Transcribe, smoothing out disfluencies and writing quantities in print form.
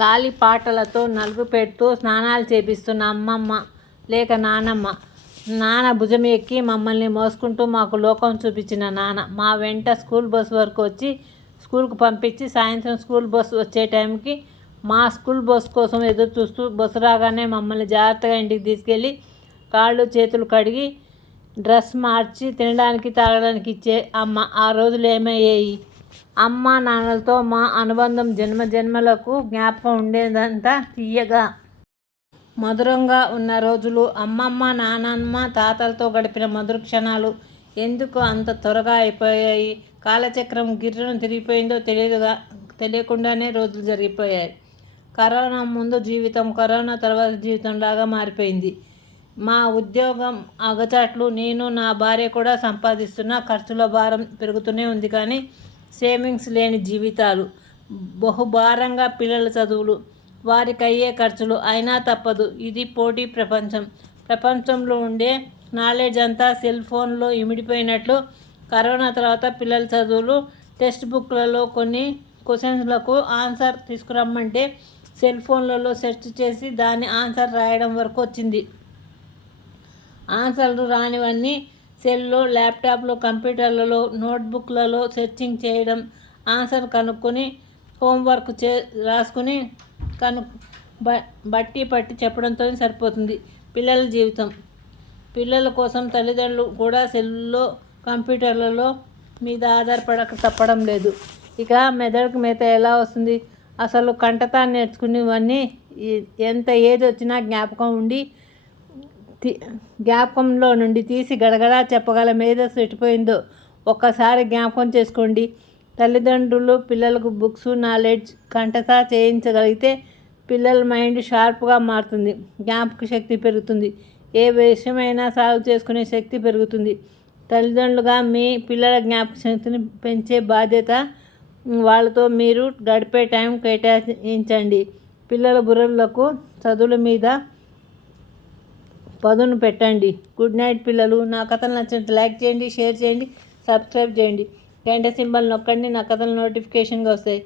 లాలి పాటలతో నలుగు పెడుతూ స్నానాలు చేపిస్తున్న అమ్మమ్మ లేక నానమ్మ. నాన్న భుజం ఎక్కి మమ్మల్ని మోసుకుంటూ మాకు లోకం చూపించిన నాన్న. మా వెంట స్కూల్ బస్సు వరకు వచ్చి స్కూల్కు పంపించి సాయంత్రం స్కూల్ బస్సు వచ్చే టైంకి మా స్కూల్ బస్సు కోసం ఎదురు చూస్తూ బస్సు రాగానే మమ్మల్ని జాగ్రత్తగా ఇంటికి తీసుకెళ్ళి కాళ్ళు చేతులు కడిగి డ్రెస్ మార్చి తినడానికి తాగడానికి ఇచ్చే అమ్మ. ఆ రోజులు ఏమయ్యాయి? అమ్మ నాన్నలతో మా అనుబంధం జన్మజన్మలకు జ్ఞాపకం ఉండేదంతా తీయగా మధురంగా ఉన్న రోజులు. అమ్మమ్మ నాన్నమ్మ తాతలతో గడిపిన మధుర క్షణాలు ఎందుకు అంత త్వరగా అయిపోయాయి? కాలచక్రం గిర్రను తిరిగిపోయిందో తెలియకుండానే రోజులు జరిగిపోయాయి. కరోనా ముందు జీవితం కరోనా తర్వాత జీవితంలాగా మారిపోయింది. మా ఉద్యోగం అగచాట్లు, నేను నా భార్య కూడా సంపాదిస్తున్న ఖర్చుల భారం పెరుగుతూనే ఉంది. కానీ సేవింగ్స్ లేని జీవితాలు. బహుభారంగా పిల్లల చదువులు, వారికి అయ్యే ఖర్చులు. అయినా తప్పదు. ఇది పోటీ ప్రపంచం. ప్రపంచంలో ఉండే నాలెడ్జ్ అంతా సెల్ ఫోన్లో ఇమిడిపోయినట్లు కరోనా తర్వాత పిల్లల చదువులు. టెక్స్ట్ బుక్లలో కొన్ని క్వశ్చన్స్లకు ఆన్సర్ తీసుకురమ్మంటే సెల్ ఫోన్లలో సెర్చ్ చేసి దాని ఆన్సర్ రాయడం వరకు వచ్చింది. ఆన్సర్లు రానివన్నీ సెల్లో, ల్యాప్టాప్లో, కంప్యూటర్లలో, నోట్బుక్లలో సెర్చింగ్ చేయడం, ఆన్సర్ కనుక్కొని హోంవర్క్ రాసుకుని బట్టి పట్టి చెప్పడంతో సరిపోతుంది పిల్లల జీవితం. పిల్లల కోసం తల్లిదండ్రులు కూడా సెల్లో, కంప్యూటర్లలో మీద ఆధారపడక తప్పడం లేదు. ఇక మెదడుకు మేత ఎలా వస్తుంది? అసలు కంటతా నేర్చుకునేవన్నీ ఎంత ఏది వచ్చినా జ్ఞాపకంలో నుండి తీసి గడగడా చెప్పగల మేధస్సు ఎట్టిపోయిందో ఒక్కసారి జ్ఞాపకం చేసుకోండి. తల్లిదండ్రులు పిల్లలకు బుక్స్ నాలెడ్జ్ కంటతా చేయించగలిగితే పిల్లల మైండ్ షార్ప్గా మారుతుంది. జ్ఞాపక శక్తి పెరుగుతుంది. ఏ విషయమైనా సాల్వ్ చేసుకునే శక్తి పెరుగుతుంది. తల్లిదండ్రులుగా మీ పిల్లల జ్ఞాపక శక్తిని పెంచే బాధ్యత వాళ్ళతో. మీరు గడిపే టైం కేటాయించండి. పిల్లల బుర్రలకు చదువుల మీద పదును పెట్టండి. గుడ్ నైట్ పిల్లలు. నా కథలు నచ్చినట్టు లైక్ చేయండి, షేర్ చేయండి, సబ్స్క్రైబ్ చేయండి. గంట సింబల్ నొక్కండి. నా కథలు నోటిఫికేషన్గా వస్తాయి.